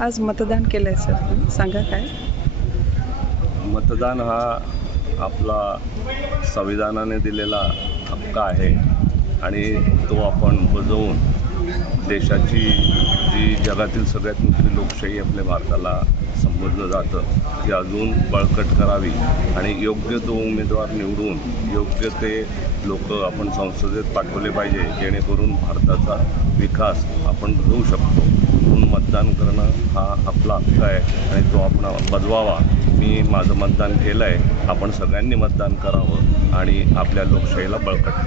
आज मतदान केलं आहे सर. सांगा काय? मतदान हा आपला संविधानाने दिलेला हक्क आहे आणि तो आपण बजवून देशाची जी जगातील सगळ्यात मोठी लोकशाही आपल्या भारताला संबोधलं जातं ती अजून बळकट करावी आणि योग्य तो उमेदवार निवडून योग्य ते लोक आपण संसदेत पाठवले पाहिजे जेणेकरून भारताचा विकास आपण घडवू शकतो. म्हणून मतदान करणं हा आपला हक्क आहे आणि तो आपण बजवावा. मी माझं मतदान केलं आहे आपण सगळ्यांनी मतदान करावं आणि आपल्या लोकशाहीला बळकट